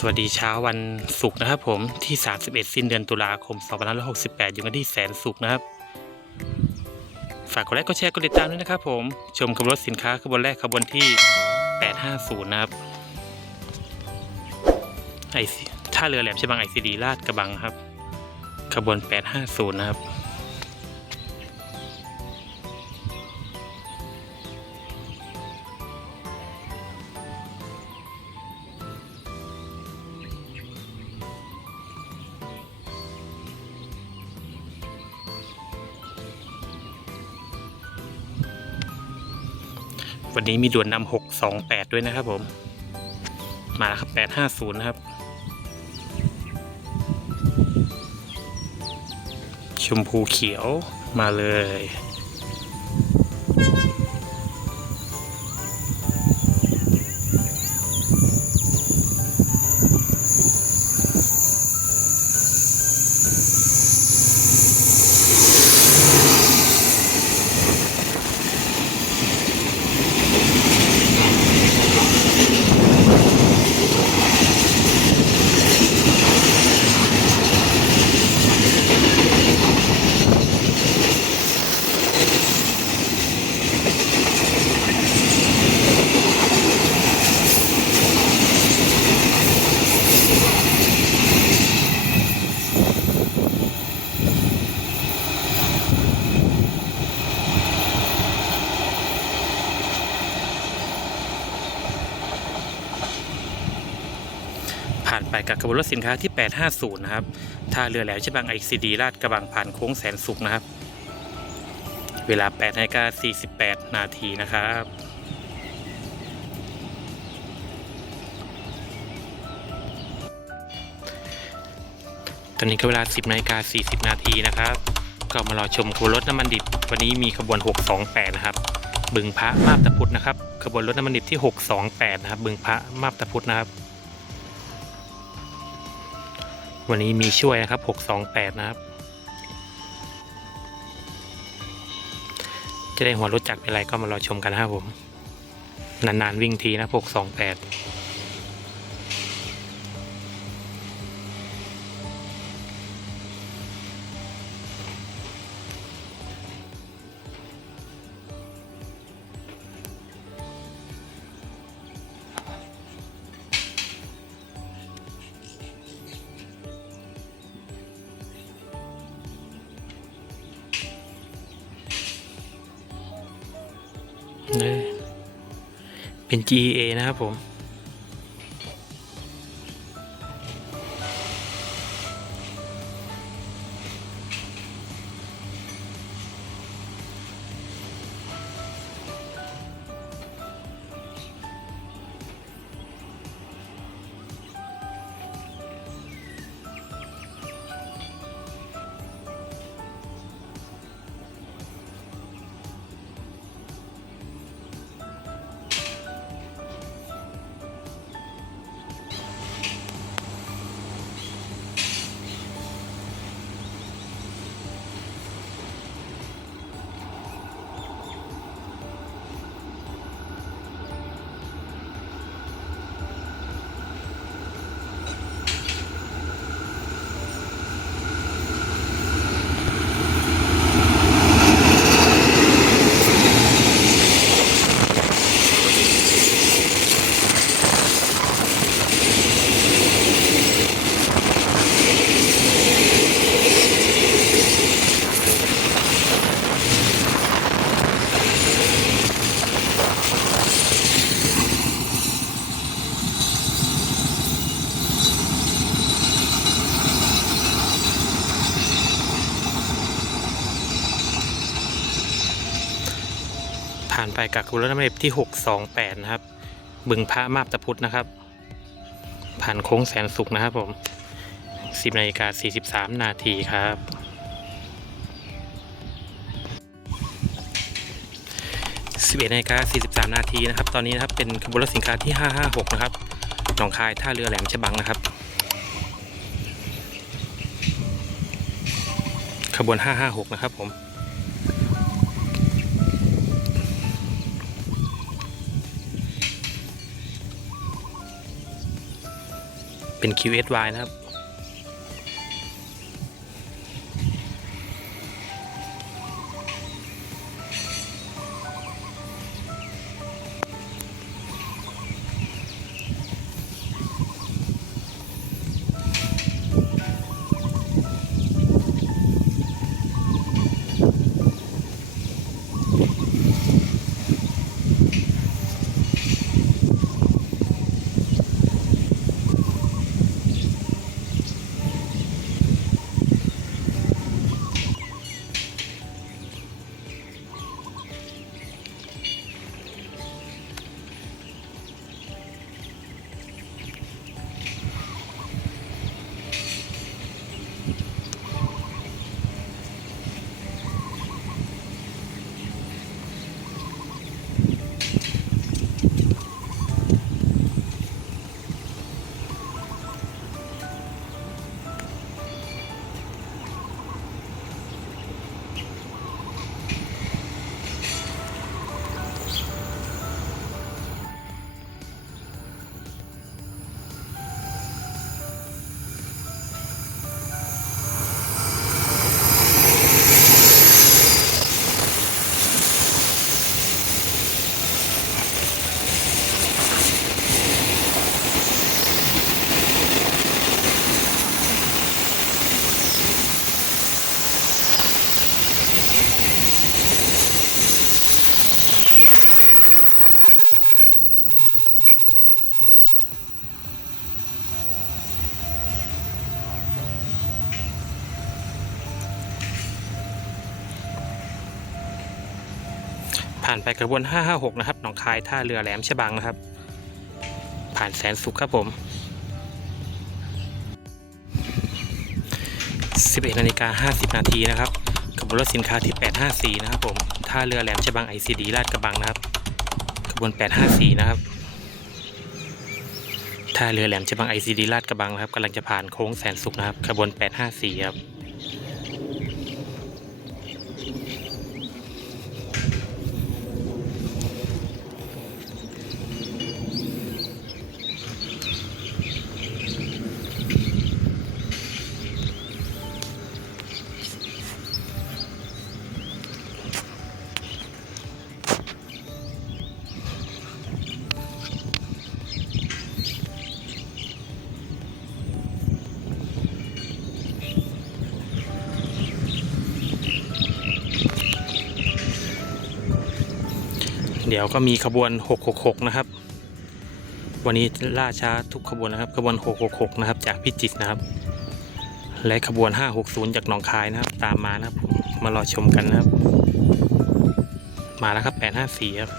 สวัสดีเช้าวันศุกร์นะครับผมที่ 31 สิ้นเดือนตุลาคม 2568 อยู่กันที่แสนสุขนะครับ ฝากกดไลค์กดแชร์กดติดตามด้วยนะครับผมชมขบวนรถสินค้าขบวนแรกขบวนที่ 850 นะครับไอท่าเรือแหลมฉบังไอซีดีลาดกระบังครับ ขบวน 850 นะครับ นี้มีด่วนนำหกสองแปดด้วยนะครับผม มาแล้วครับ850นะครับ ชมพูเขียวมาเลย ไปกับกระบวนรถสินค้าที่ 850 นะครับท่าเรือแหลมฉบังไอซีดีลาดกระบังผ่านโค้งแสนสุขนะครับ เวลา8นาฬิกา48 นาทีนะครับตอนนี้ก็เวลา 10นาฬิกา40 นาทีนะครับ ก็มารอชมขบวนรถน้ำมันดิบ วันนี้มีขบวน 628 นะครับ บึงพระมาบตาพุธนะครับ ขบวนรถน้ำมันดิบที่ 628 นะครับ บึงพระมาบตาพุธนะครับ วันนี้มีช่วยนะครับ 628 นะครับ จะได้หัวรถจักรเป็นไรก็มารอชมกันนะครับผม นานๆวิ่งทีนะ 628 GEA นะครับผม ผ่านไปกับกุลน้ำมันดิบที่ 628 นะครับ บึงพระมาบตะพุธนะครับ ผ่านโค้งแสนสุขนะครับผม 10นาฬิกา43 นาทีครับ 11นาฬิกา43 นาทีนะครับ ตอนนี้นะครับเป็นขบวนรถสินค้าที่ 556 นะครับ หนองคายท่าเรือแหลมฉบังนะครับ ขบวน 556 นะครับผม เป็น QSY นะครับานไปกระบวน 556 นะครับ หนองคายท่าเรือแหลมฉบังนะครับ ผ่านแสนสุขครับผม 11นาฬิกา50 นาทีนะครับขบวนรถสินค้าที่ 854 นะครับผม ท่าเรือแหลมฉบัง ICD ลาดกระบังนะครับขบวน 854 นะครับ ท่าเรือแหลมฉบัง ICD ลาดกระบังนะครับกำลังจะผ่านโค้งแสนสุขนะครับขบวน 854 ครับ ดี๋ยวก็มีขบวน 666 นะครับ วันนี้ล่าช้าทุกขบวนนะครับ ขบวน 666 นะครับ จากพิจิตรนะครับ และขบวน 560 จากหนองคายนะครับ ตามมานะครับมารอชมกันนะครับ มาแล้วครับ 854 ครับ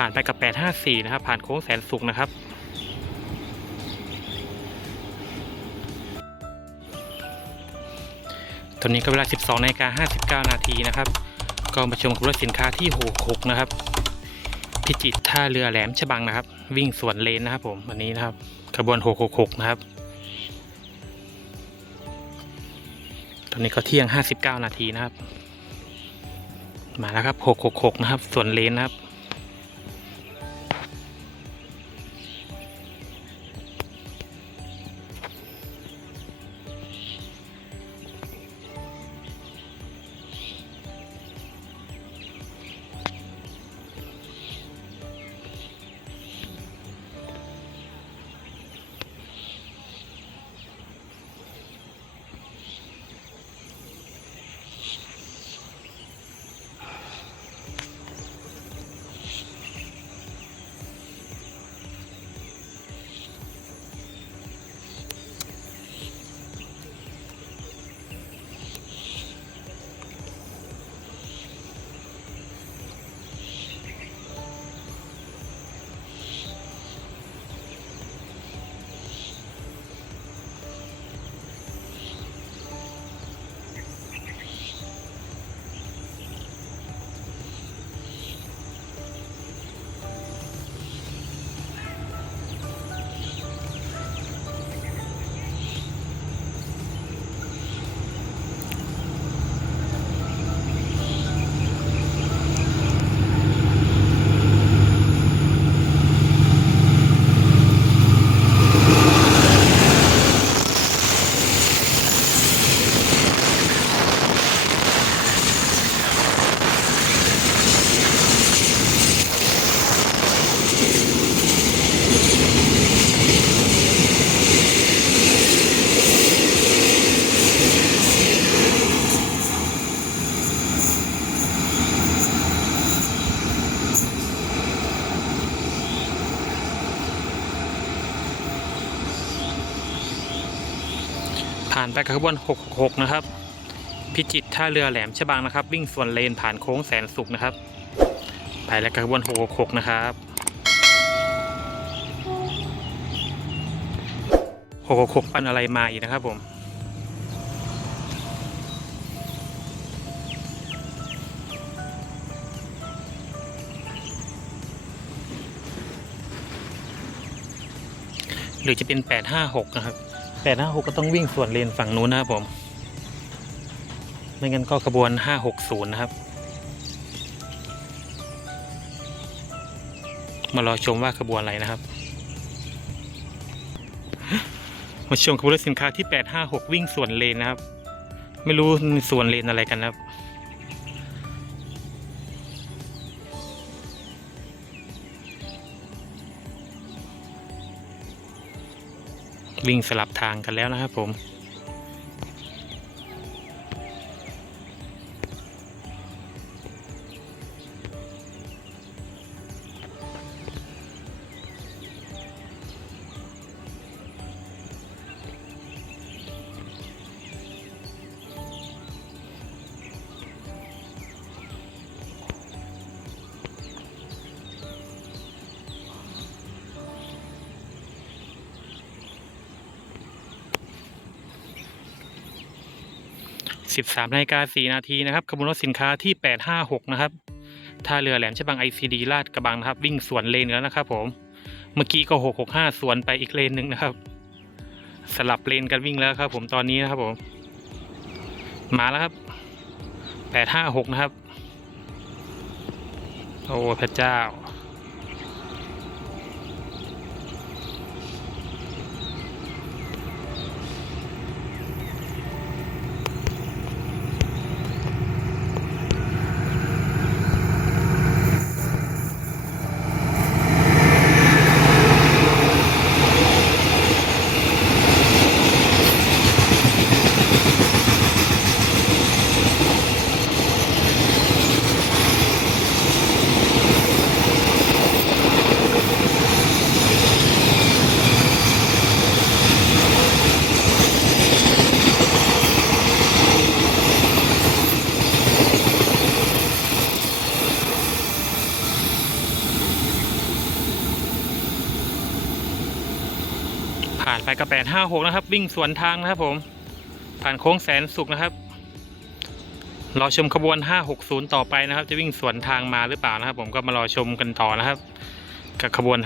ผ่านไปกับ 854 นะครับ ผ่านโค้งแสนสุขนะครับ ตอนนี้ก็เวลา 12นาฬิกา59 นาทีนะครับ ก็มาชมกับรถสินค้าที่ 66 นะครับ พิจิตท่าเรือแหลมฉบังนะครับ วิ่งสวนเลนนะครับผมวันนี้นะครับขบวน 666 นะครับ ตอนนี้ก็เที่ยง 59 นาทีนะครับ มาแล้วครับ 666 นะครับ ส่วนเลนนะครับ ขบวน 666 นะครับ พิจิตท่าเรือแหลมฉบังนะครับ วิ่งส่วนเลนผ่านโค้งแสนสุขนะครับ ไปแล้วขบวน 666 นะครับ666ปันอะไรมาอีกนะครับผมหรือจะเป็น 856 นะครับ แปดห้าหกก็ต้องวิ่งส่วนเลนฝั่งนู้นนะครับผม ไม่งั้นก็ขบวนห้าหกศูนะครับ มารอชมว่าขบวนอะไรนะครับมาชมขบวนรถสินค้าที่ 856 วิ่งส่วนเลนนะครับ ไม่รู้ส่วนเลนอะไรกันนะครับ วิ่งสลับทางกันแล้วนะครับผม 13นาฬิกา4นาทีนะครับขบวนรถสินค้าที่ 856 นะครับท่าเรือแหลมฉบัง ICD ลาดกระบังนะครับ วิ่งสวนเลนแล้วนะครับ ผม เมื่อกี้ก็ 665 สวนไปอีกเลนหนึ่งนะครับ สลับเลนกันวิ่งแล้วครับ ผมตอนนี้นะครับผม มาแล้วครับ 856 นะครับ โอ้พระเจ้า ผ่านไปกับ856นะครับ วิ่งสวนทางนะครับผม ผ่านโค้งแสนสุขนะครับรอชมขบวน 560 ต่อไปนะครับ จะวิ่งสวนทางมาหรือเปล่านะครับ ผมก็มารอชมกันต่อนะครับ กับขบวน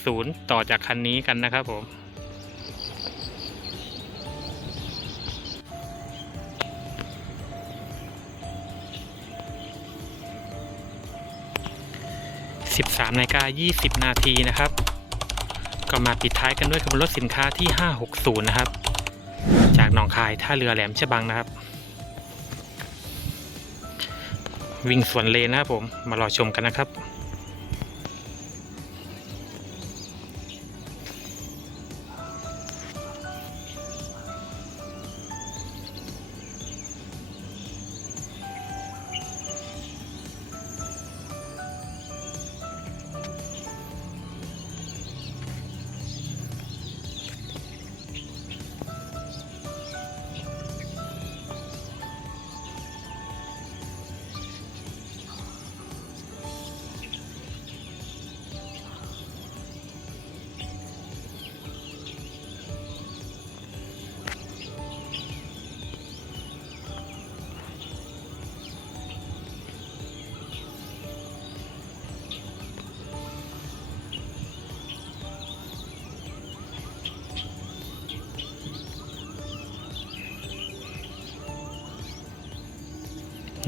560 ต่อจากคันนี้กันนะครับผม13นาฬิกา20นาทีนะครับ ก็มาปิดท้ายกันด้วยขบวนรถสินค้าที่ 560 นะครับ จากหนองคายท่าเรือแหลมฉบังนะครับ วิ่งสวนเลนนะครับผมมารอชมกันนะครับ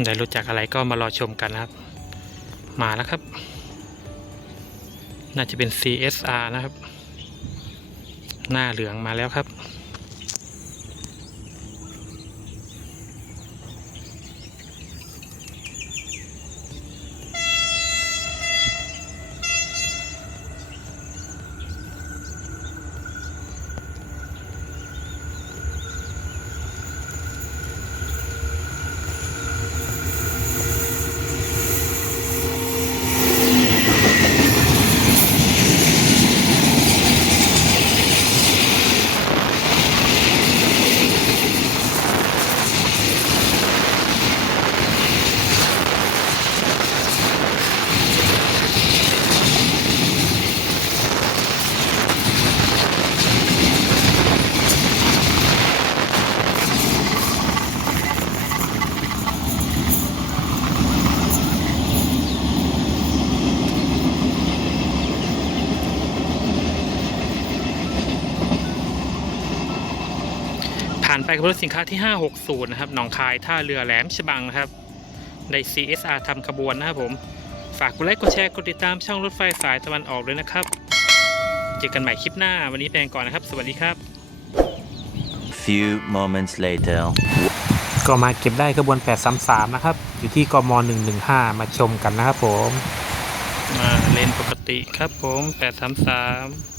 ได้รู้จักอะไรก็มารอชมกันนะครับ มาแล้วครับ น่าจะเป็น CSR นะครับ หน้าเหลืองมาแล้วครับานไปกับรถสินค้าที่ 560 นะครับ หนองคายท่าเรือแหลมฉบังนะครับ ใน CSR ทำขบวนนะครับผม ฝากกดไลค์ กดแชร์ กดติดตามช่องรถไฟสายตะวันออกด้วยนะครับ เจอกันใหม่คลิปหน้า วันนี้แปลงก่อนนะครับ สวัสดีครับ Few moments later. ก็มาเก็บได้ขบวน 833 นะครับ อยู่ที่กม 115 มาชมกันนะครับผม มาเลนปกติครับผม 833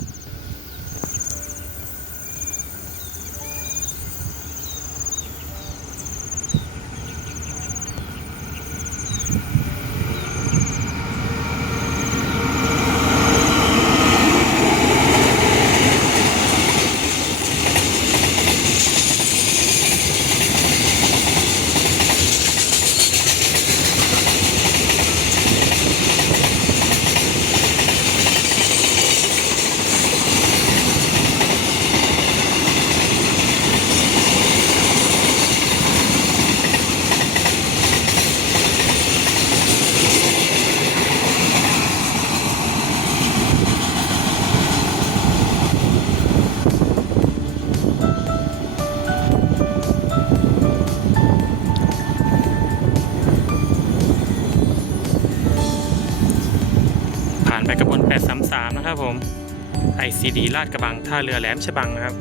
ดีลาดกระบังท่าเรือแหลมฉบังนะครับ